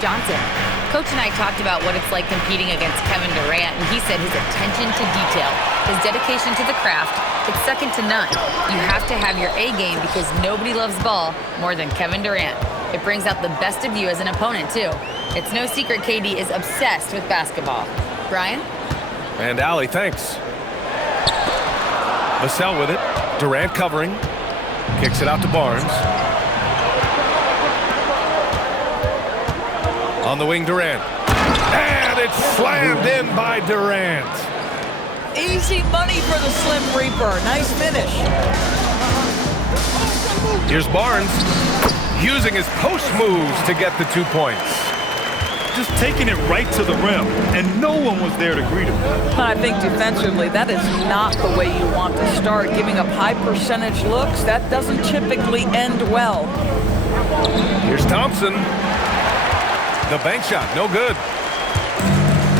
Johnson. Coach and I talked about what it's like competing against Kevin Durant, and he said his attention to detail, his dedication to the craft, it's second to none. You have to have your A game because nobody loves ball more than Kevin Durant. It brings out the best of you as an opponent, too. It's no secret KD is obsessed with basketball. Brian? And Allie, thanks. Vassell with it. Durant covering. Kicks it out to Barnes. On the wing, Durant. And it's slammed in by Durant. Easy money for the Slim Reaper. Nice finish. Here's Barnes using his post moves to get the 2 points. Just taking it right to the rim, and no one was there to greet him. I think defensively, that is not the way you want to start. Giving up high percentage looks, that doesn't typically end well. Here's Thompson. The bank shot, no good.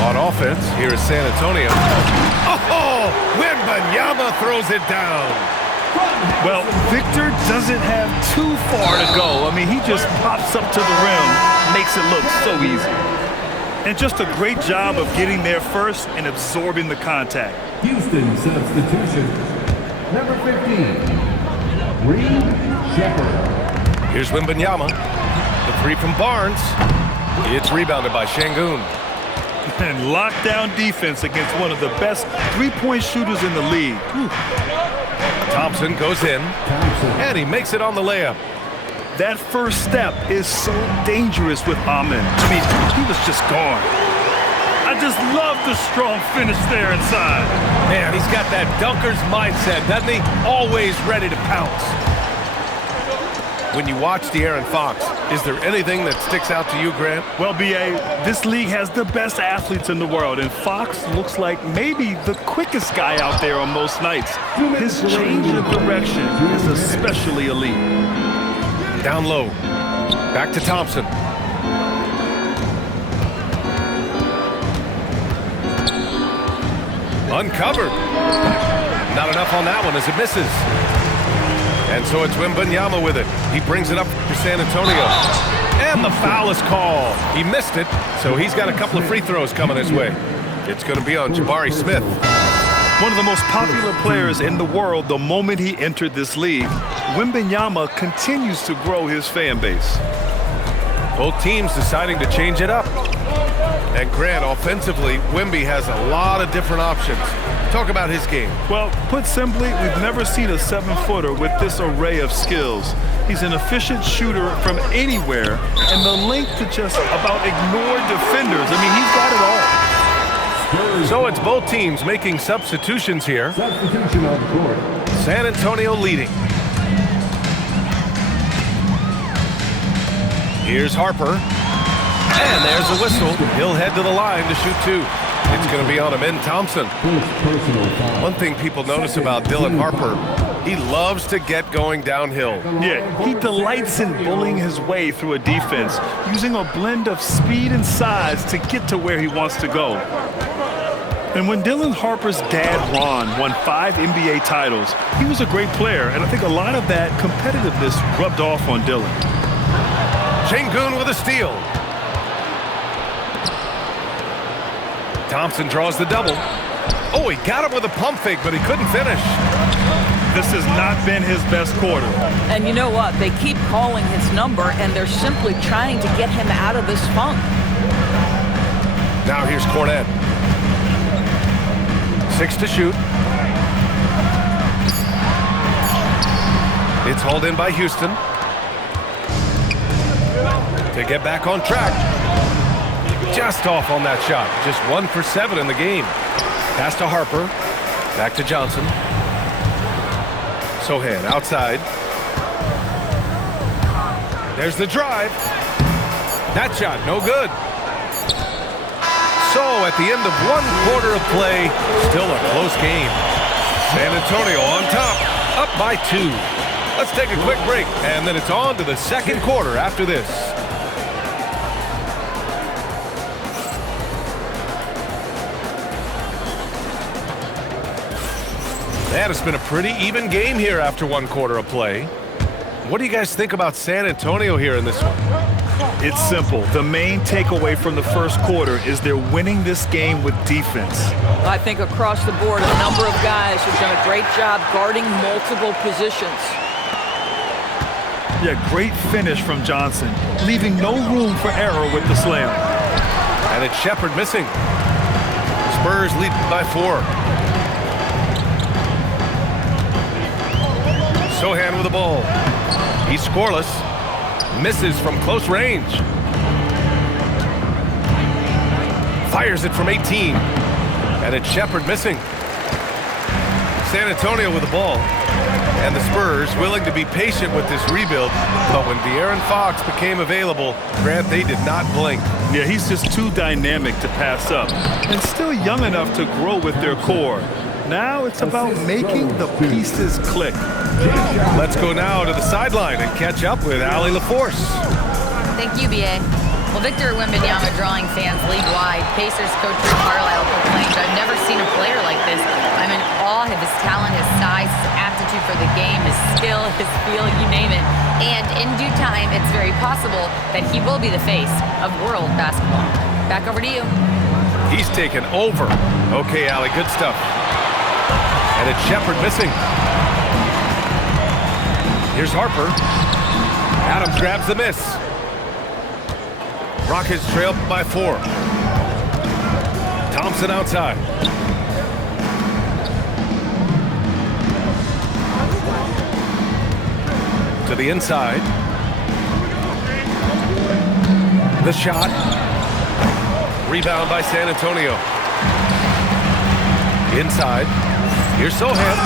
On offense, here is San Antonio. Oh, Wembanyama throws it down. Well, Victor doesn't have too far to go. I mean, he just pops up to the rim, makes it look so easy. And just a great job of getting there first and absorbing the contact. Houston substitution. Number 15, Reed Shepherd. Here's Wembanyama. The three from Barnes. It's rebounded by Şengün. And lockdown defense against one of the best three-point shooters in the league. Whew. Thompson goes in, and he makes it on the layup. That first step is so dangerous with Amen. I mean, he was just gone. I just love the strong finish there inside. Man, he's got that dunker's mindset, doesn't he? Always ready to pounce. When you watch De'Aaron Fox, is there anything that sticks out to you, Grant? Well, B.A., this league has the best athletes in the world, and Fox looks like maybe the quickest guy out there on most nights. His change of direction is especially elite. Down low. Back to Thompson. Uncovered. Not enough on that one as it misses. And so it's Wembanyama with it. He brings it up for San Antonio. And the foul is called. He missed it, so he's got a couple of free throws coming his way. It's going to be on Jabari Smith. One of the most popular players in the world the moment he entered this league, Wembanyama continues to grow his fan base. Both teams deciding to change it up. And Grant, offensively, Wemby has a lot of different options. Talk about his game. Well, put simply, we've never seen a 7-footer with this array of skills. He's an efficient shooter from anywhere, and the length to just about ignore defenders. I mean, he's got it all. So it's both teams making substitutions here. Substitution on the court. San Antonio leading. Here's Harper. And there's the whistle. He'll head to the line to shoot two. It's going to be on Amen Thompson. One thing people notice about Dylan Harper, he loves to get going downhill. Yeah, he delights in bullying his way through a defense, using a blend of speed and size to get to where he wants to go. And when Dylan Harper's dad, Ron, won 5 NBA titles, he was a great player, and I think a lot of that competitiveness rubbed off on Dylan. Şengün with a steal. Thompson draws the double. Oh, he got him with a pump fake, but he couldn't finish. This has not been his best quarter. And you know what? They keep calling his number, and they're simply trying to get him out of this funk. Now here's Kornet. 6 to shoot. It's hauled in by Houston. To get back on track. Just off on that shot. Just 1 for 7 in the game. Pass to Harper. Back to Johnson. Sochan outside. There's the drive. That shot, no good. So at the end of 1 quarter of play, still a close game. San Antonio on top, up by 2. Let's take a quick break, and then it's on to the second quarter after this. Man, it's been a pretty even game here after 1 quarter of play. What do you guys think about San Antonio here in this one? It's simple. The main takeaway from the first quarter is they're winning this game with defense. I think across the board, a number of guys have done a great job guarding multiple positions. Yeah, great finish from Johnson, leaving no room for error with the slam. And it's Shepherd missing. Spurs lead by 4. Sohan with the ball. He's scoreless. Misses from close range. Fires it from 18. And it's Shepherd missing. San Antonio with the ball. And the Spurs willing to be patient with this rebuild. But when De'Aaron Fox became available, Grant, they did not blink. Yeah, he's just too dynamic to pass up. And still young enough to grow with their core. Now it's about making the pieces click. Let's go now to the sideline and catch up with Allie LaForce. Thank you, B.A. Well, Victor Wembanyama drawing fans league-wide. Pacers coach Rick Carlisle proclaimed, "I've never seen a player like this. I'm in awe of his talent, his size, his aptitude for the game, his skill, his feel, you name it. And in due time, it's very possible that he will be the face of world basketball." Back over to you. He's taken over. Okay, Allie, good stuff. And it's Shepherd missing. Here's Harper. Adams grabs the miss. Rockets trail by 4. Thompson outside. To the inside. The shot. Rebound by San Antonio. Inside. Here's Sohan.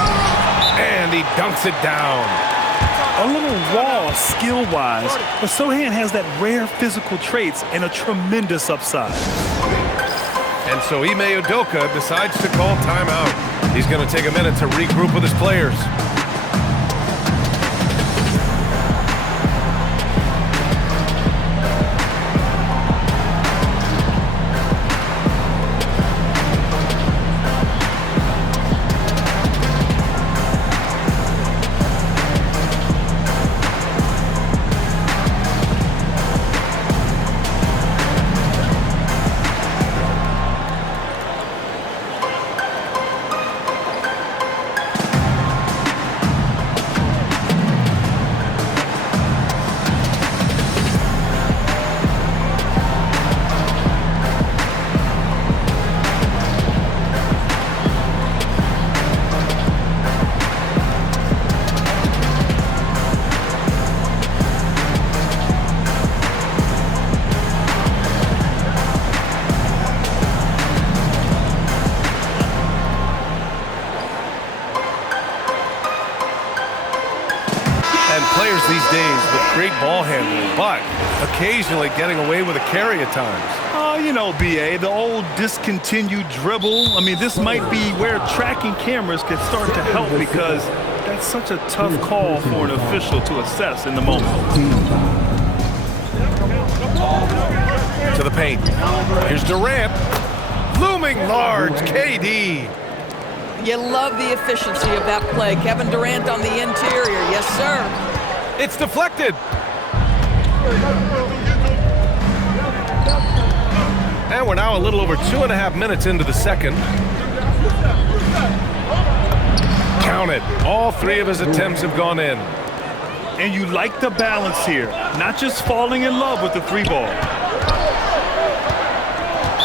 And he dunks it down. A little raw skill-wise, but Sohan has that rare physical traits and a tremendous upside. And so Ime Udoka decides to call timeout. He's going to take a minute to regroup with his players. Players these days with great ball handling, but occasionally getting away with a carry at times. Oh, you know, B.A., the old discontinued dribble. I mean, this might be where tracking cameras can start to help because that's such a tough call for an official to assess in the moment. To the paint. Here's Durant. Looming large, KD. You love the efficiency of that play. Kevin Durant on the interior. Yes, sir. It's deflected. And we're now a little over 2.5 minutes into the second. Count it. All 3 of his attempts have gone in. And you like the balance here, not just falling in love with the 3 ball.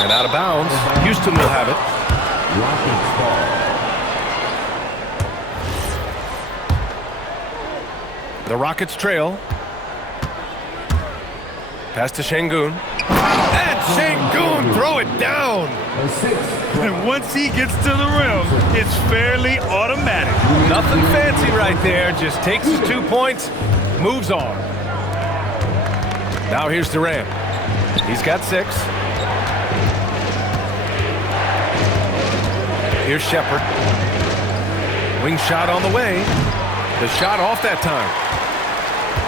And out of bounds, Houston will have it. Rockets ball. The Rockets trail. Pass to Şengün. And Şengün throw it down. And once he gets to the rim, it's fairly automatic. Nothing fancy right there. Just takes his 2 points, moves on. Now here's Durant. He's got 6. Here's Shepherd. Wing shot on the way. The shot off that time.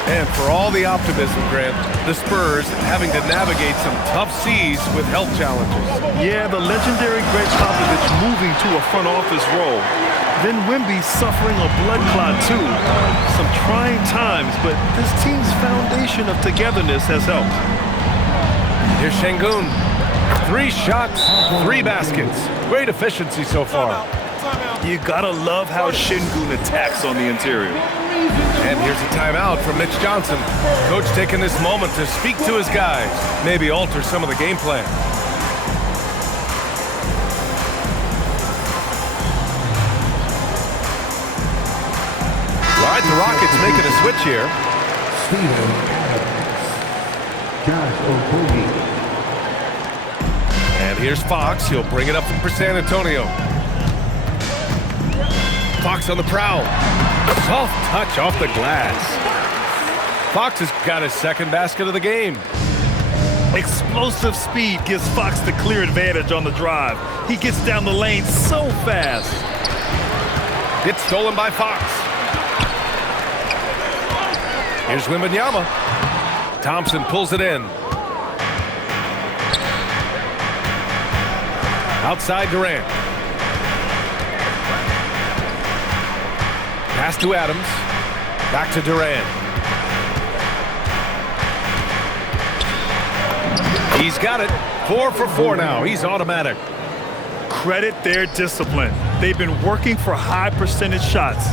And for all the optimism, Grant, the Spurs having to navigate some tough seas with health challenges. Yeah, the legendary Greg Popovich moving to a front office role. Then Wemby suffering a blood clot too. Some trying times, but this team's foundation of togetherness has helped. Here's Şengün. 3 shots, 3 baskets. Great efficiency so far. You gotta love how Şengün attacks on the interior. And here's a timeout from Mitch Johnson. Coach taking this moment to speak to his guys, maybe alter some of the game plan. Right, the Rockets making a switch here. Steven Adams. Josh Okogie. And here's Fox. He'll bring it up for San Antonio. Fox on the prowl. Soft touch off the glass. Fox has got his second basket of the game. Explosive speed gives Fox the clear advantage on the drive. He gets down the lane so fast. Gets stolen by Fox. Here's Wembanyama. Thompson pulls it in. Outside Durant. Pass to Adams. Back to Durant. He's got it. 4 for 4 now. He's automatic. Credit their discipline. They've been working for high percentage shots.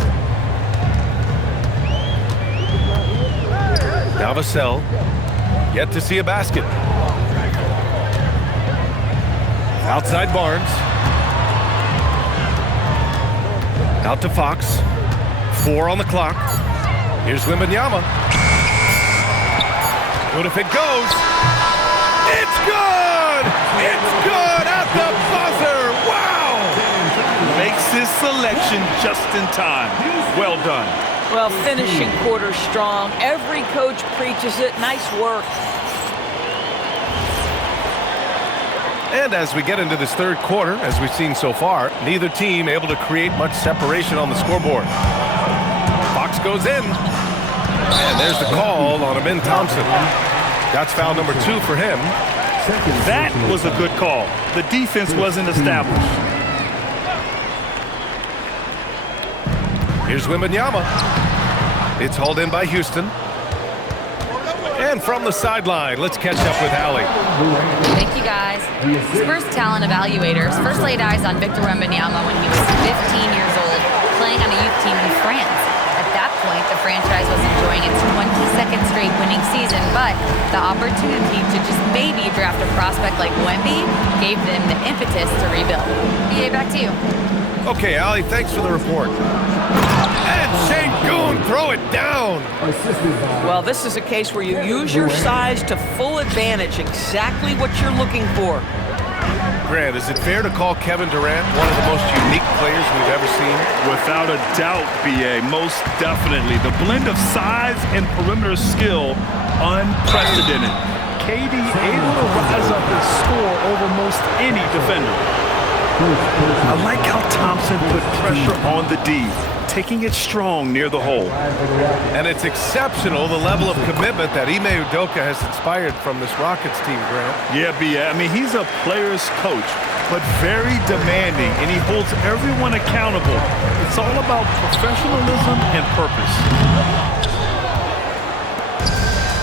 Now Vassell. Yet to see a basket. Outside Barnes. Out to Fox. 4 on the clock. Here's Wembanyama. What if it goes? It's good! It's good at the buzzer! Wow! Makes his selection just in time. Well done. Well, finishing quarter strong. Every coach preaches it. Nice work. And as we get into this third quarter, as we've seen so far, neither team able to create much separation on the scoreboard. Fox goes in. And there's the call on Amin Thompson. That's foul number 2 for him. That was a good call. The defense wasn't established. Here's Wembanyama. It's hauled in by Houston. And from the sideline, let's catch up with Allie. Thank you, guys. Spurs talent evaluators first laid eyes on Victor Wembanyama when he was 15 years old, playing on a youth team in France. At that point, the franchise was enjoying its 22nd straight winning season, but the opportunity to just maybe draft a prospect like Wemby gave them the impetus to rebuild. BA, back to you. Okay, Allie, thanks for the report. And Şengün, throw it down. Well, this is a case where you use your size to full advantage, exactly what you're looking for. Grant, is it fair to call Kevin Durant one of the most unique players we've ever seen? Without a doubt, BA, most definitely. The blend of size and perimeter skill, unprecedented. KD able to rise up and score over most any defender. I like how Thompson put pressure on the D, taking it strong near the hole. And it's exceptional, the level of commitment that Ime Udoka has inspired from this Rockets team, Grant. Yeah, B.A. I mean, he's a player's coach, but very demanding, and he holds everyone accountable. It's all about professionalism and purpose.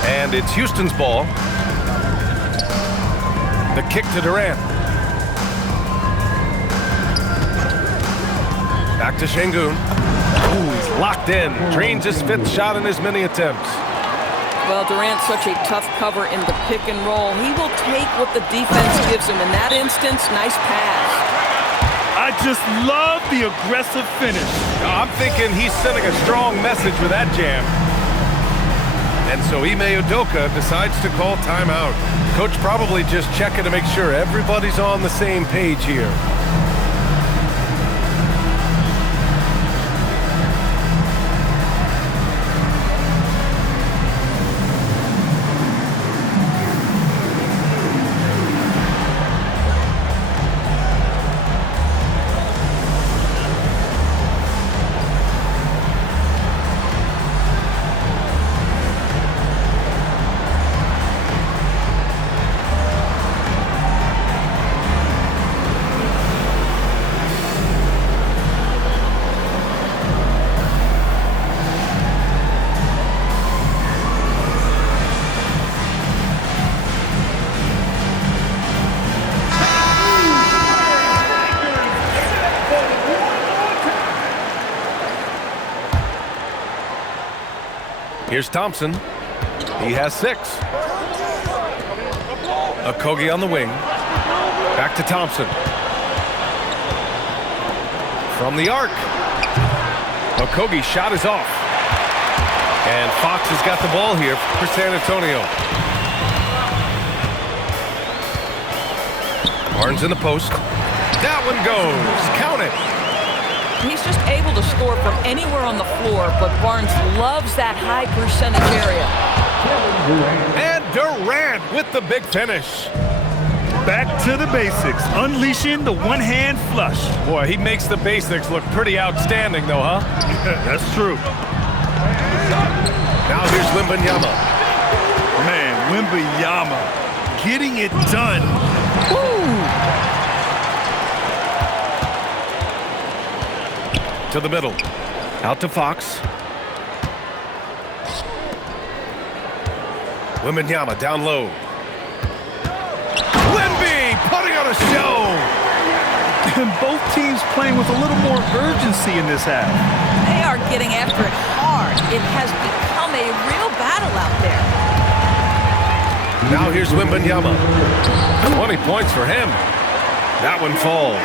And it's Houston's ball. The kick to Durant. Back to Şengün. Ooh, he's locked in. Drains his 5th shot in as many attempts. Well, Durant's such a tough cover in the pick and roll. He will take what the defense gives him. In that instance, nice pass. I just love the aggressive finish. I'm thinking he's sending a strong message with that jam. And so Ime Udoka decides to call timeout. Coach probably just checking to make sure everybody's on the same page here. Here's Thompson. He has 6. Okogie on the wing. Back to Thompson. From the arc. Okogie's shot is off. And Fox has got the ball here for San Antonio. Barnes in the post. That one goes. Count it. He's just able to score from anywhere on the floor, but Barnes loves that high percentage area. And Durant with the big finish. Back to the basics, unleashing the one-hand flush. Boy, he makes the basics look pretty outstanding, though, huh? That's true. Now here's Wembanyama. Man, Wembanyama getting it done. Woo! To the middle. Out to Fox. Wembanyama down low. Wemby putting on a show. And both teams playing with a little more urgency in this half. They are getting after it hard. It has become a real battle out there. Now here's Wembanyama. 20 points for him. That one falls.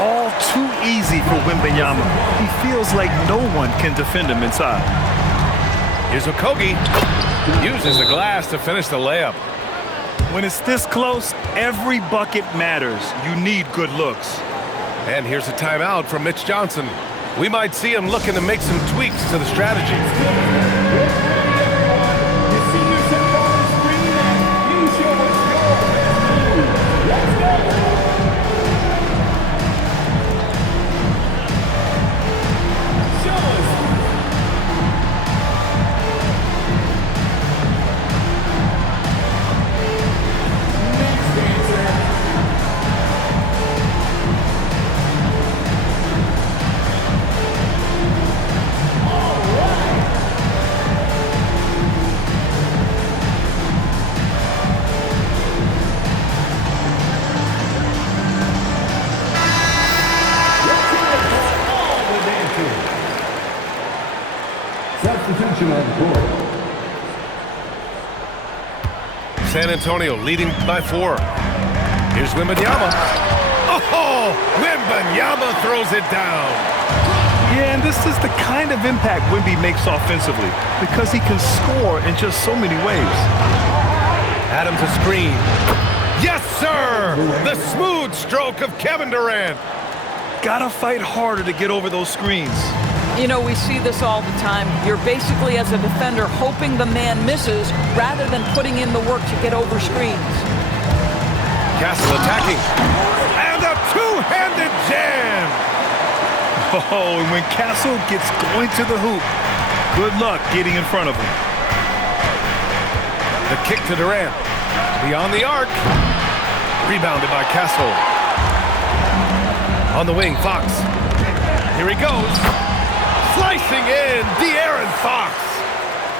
All too easy for Wembanyama. He feels like no one can defend him inside. Here's Okogie. Uses the glass to finish the layup. When it's this close, every bucket matters. You need good looks. And here's a timeout from Mitch Johnson. We might see him looking to make some tweaks to the strategy. Substitution on the court. San Antonio leading by 4. Here's Wembanyama. Oh, Wembanyama throws it down. Yeah, and this is the kind of impact Wemby makes offensively because he can score in just so many ways. Adams a screen. Yes, sir! The smooth stroke of Kevin Durant. Gotta fight harder to get over those screens. You know, we see this all the time. You're basically, as a defender, hoping the man misses rather than putting in the work to get over screens. Castle attacking. And a two-handed jam. Oh, and when Castle gets going to the hoop, good luck getting in front of him. The kick to Durant. Beyond the arc. Rebounded by Castle. On the wing, Fox. Here he goes. Slicing in, De'Aaron Fox.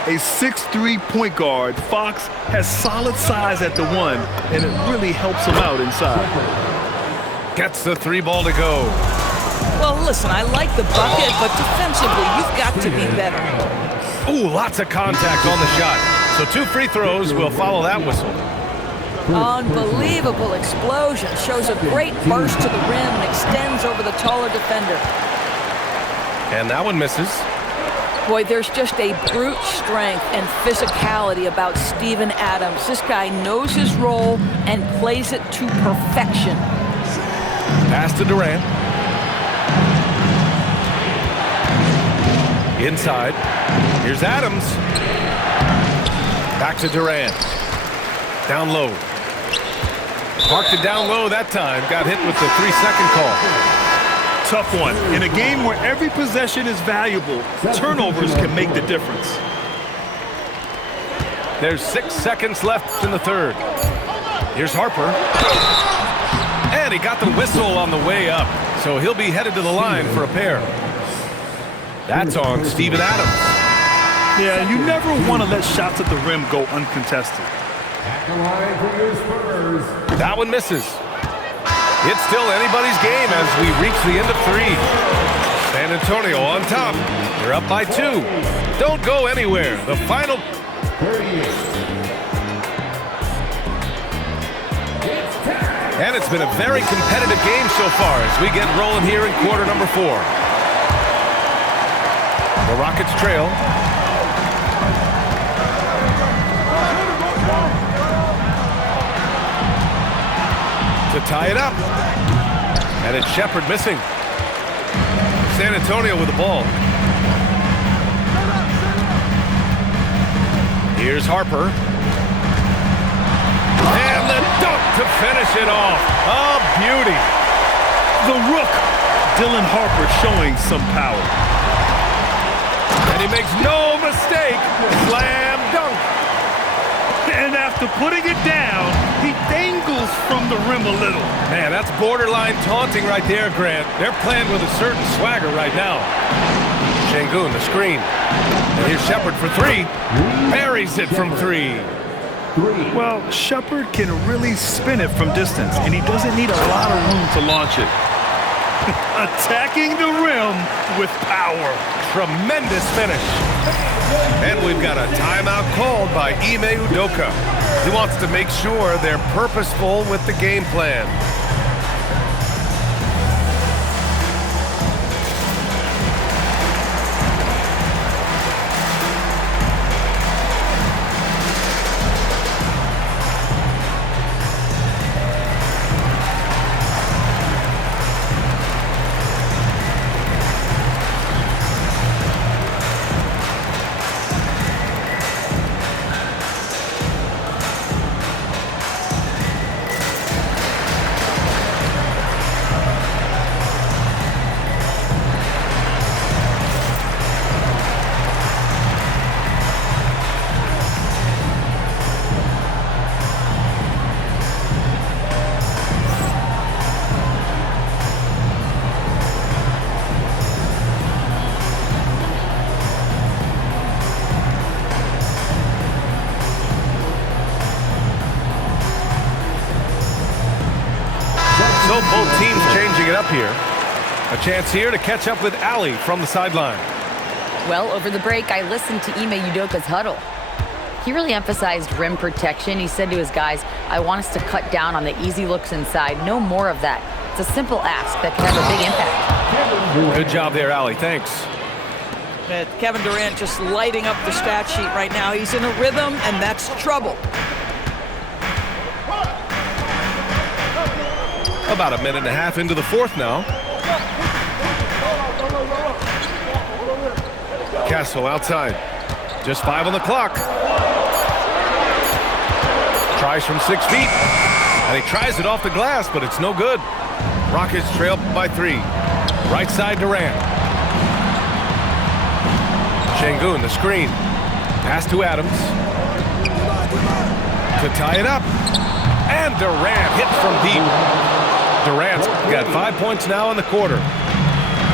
A 6'3" point guard, Fox has solid size at the 1, and it really helps him out inside. Gets the 3 ball to go. Well, listen, I like the bucket, but defensively, you've got to be better. Ooh, lots of contact on the shot. So 2 free throws will follow that whistle. Unbelievable explosion. Shows a great burst to the rim and extends over the taller defender. And that one misses. Boy, there's just a brute strength and physicality about Steven Adams. This guy knows his role and plays it to perfection. Pass to Durant. Inside. Here's Adams. Back to Durant. Down low. Parked it down low that time. Got hit with the 3-second call. Tough one. In a game where every possession is valuable, turnovers can make the difference. There's 6 seconds left in the third. Here's Harper. And he got the whistle on the way up. So he'll be headed to the line for a pair. That's on Steven Adams. Yeah, you never want to let shots at the rim go uncontested. At the line for your Spurs. That one misses. It's still anybody's game as we reach the end of 3. San Antonio on top. They're up by 2. Don't go anywhere. The final. 38. And it's been a very competitive game so far as we get rolling here in quarter number 4. The Rockets trail. To tie it up. And it's Shepherd missing. San Antonio with the ball. Here's Harper. And the dunk to finish it off. A beauty. The Rook, Dylan Harper, showing some power. And he makes no mistake. Slam dunk. And after putting it down, he dangles from the rim a little. Man, that's borderline taunting right there, Grant. They're playing with a certain swagger right now. Şengün, the screen. And here's Shepherd for 3. Buries it from 3. Well, Shepherd can really spin it from distance, and he doesn't need a lot of room to launch it. Attacking the rim with power. Tremendous finish. And we've got a timeout called by Ime Udoka. He wants to make sure they're purposeful with the game plan. So both teams changing it up here. A chance here to catch up with Ali from the sideline. Well, over the break, I listened to Ime Udoka's huddle. He really emphasized rim protection. He said to his guys, I want us to cut down on the easy looks inside. No more of that. It's a simple ask that can have a big impact. Good job there, Ali. Thanks. Kevin Durant just lighting up the stat sheet right now. He's in a rhythm, and that's trouble. About a minute and a half into the 4th now. Castle outside. Just 5 on the clock. Tries from 6 feet. And he tries it off the glass, but it's no good. Rockets trail by 3. Right side Durant. Şengün, the screen. Pass to Adams. To tie it up. And Durant hits from deep. Durant's got 5 points now in the quarter.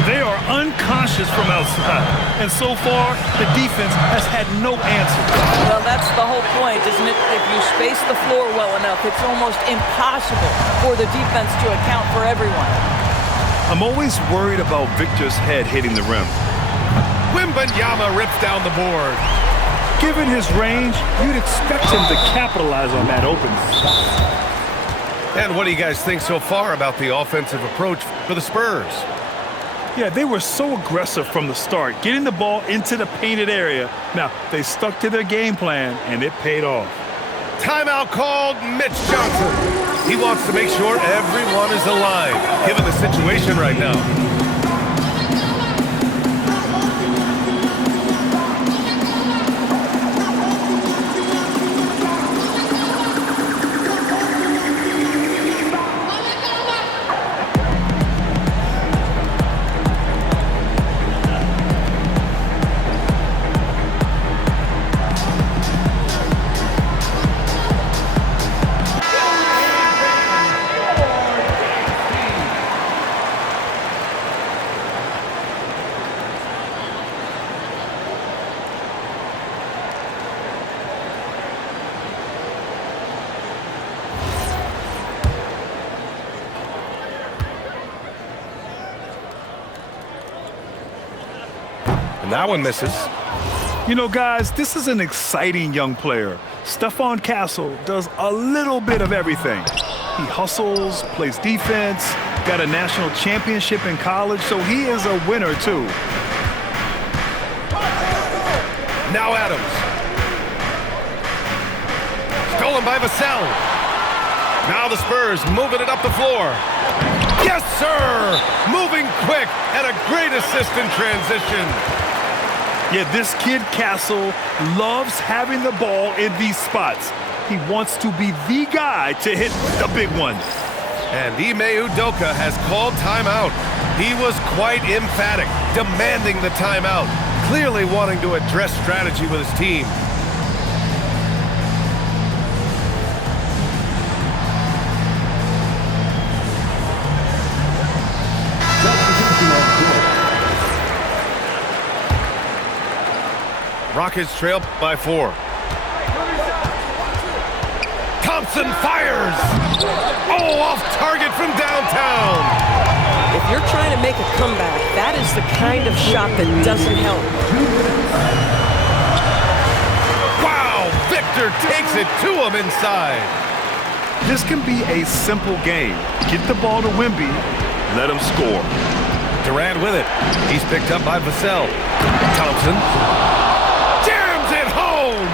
They are unconscious from outside, and so far, the defense has had no answer. Well, that's the whole point, isn't it? If you space the floor well enough, it's almost impossible for the defense to account for everyone. I'm always worried about Victor's head hitting the rim. Wembanyama rips down the board. Given his range, you'd expect him to capitalize on that opening. And what do you guys think so far about the offensive approach for the Spurs? Yeah, they were so aggressive from the start, getting the ball into the painted area. Now, they stuck to their game plan, and it paid off. Timeout called. Mitch Johnson. He wants to make sure everyone is aligned, given the situation right now. And that one misses. You know, guys, this is an exciting young player. Stephon Castle does a little bit of everything. He hustles, plays defense, got a national championship in college, so he is a winner, too. Now Adams. Stolen by Vassell. Now the Spurs moving it up the floor. Yes, sir! Moving quick and a great assist in transition. Yeah, this kid Castle loves having the ball in these spots. He wants to be the guy to hit the big one. And Ime Udoka has called timeout. He was quite emphatic, demanding the timeout, clearly wanting to address strategy with his team. Rockets trail by 4. Thompson fires! Oh, off target from downtown! If you're trying to make a comeback, that is the kind of shot that doesn't help. Wow! Victor takes it to him inside. This can be a simple game. Get the ball to Wemby, let him score. Durant with it. He's picked up by Vassell. Thompson jams it home!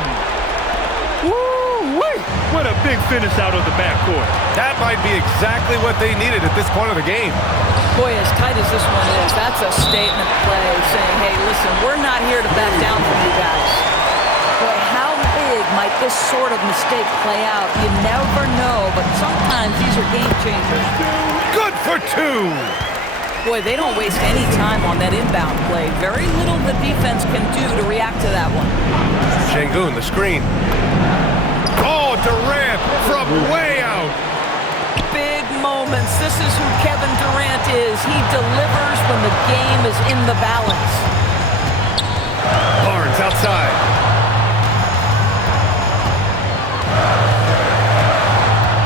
Woo-wee! What a big finish out of the backcourt. That might be exactly what they needed at this point of the game. Boy, as tight as this one is, that's a statement play saying, hey, listen, we're not here to back down from you guys. Boy, how big might this sort of mistake play out? You never know, but sometimes these are game changers. Good for 2! Boy, they don't waste any time on that inbound play. Very little the defense can do to react to that one. Şengün, the screen. Oh, Durant from way out. Big moments. This is who Kevin Durant is. He delivers when the game is in the balance. Barnes outside.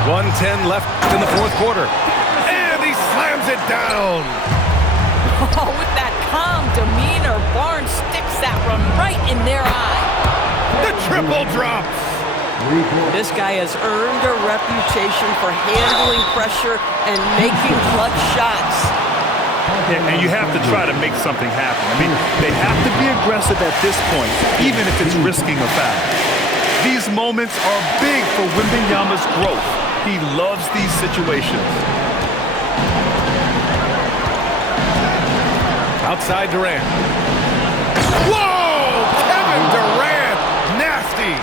.110 left in the fourth quarter. And he slams it down. Oh, with that calm demeanor, Barnes sticks that one right in their eye. The triple drops. This guy has earned a reputation for handling pressure and making clutch shots. Yeah, and you have to try to make something happen. I mean, they have to be aggressive at this point, even if it's risking a foul. These moments are big for Wembanyama's growth. He loves these situations. Outside Durant. Whoa! Kevin Durant! Nasty!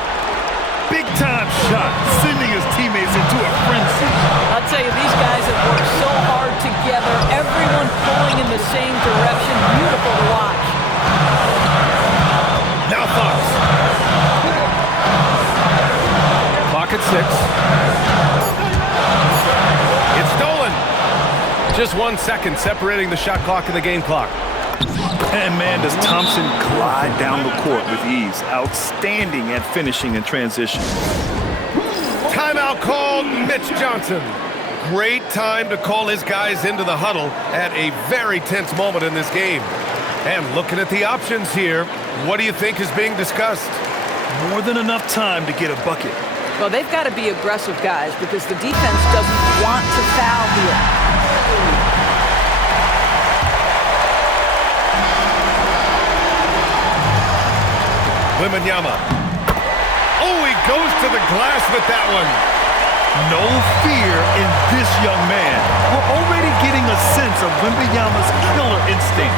Big-time shot, sending his teammates into a frenzy. I'll tell you, these guys have worked so hard together. Everyone pulling in the same direction. Beautiful to watch. Now Fox. Clock at 6. It's stolen. Just 1 second separating the shot clock and the game clock. And man, does Thompson glide down the court with ease. Outstanding at finishing in transition. Timeout called, Mitch Johnson. Great time to call his guys into the huddle at a very tense moment in this game. And looking at the options here, what do you think is being discussed? More than enough time to get a bucket. Well, they've got to be aggressive, guys, because the defense doesn't want to foul here. Wembanyama. Oh, he goes to the glass with that one. No fear in this young man. We're already getting a sense of Wembanyama's killer instinct.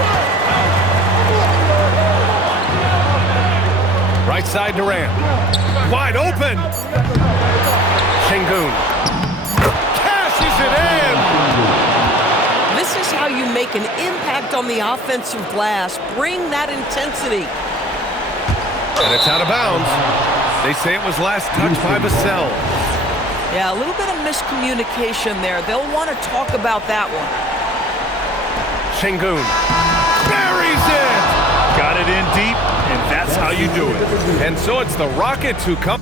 Right side Durant. Wide open. Şengün. Cashes it in. This is how you make an impact on the offensive glass. Bring that intensity. And it's out of bounds. They say it was last touched by Vassell. Yeah, a little bit of miscommunication there. They'll want to talk about that one. Şengün buries it. Got it in deep, and that's how you do it. And so it's the Rockets who come.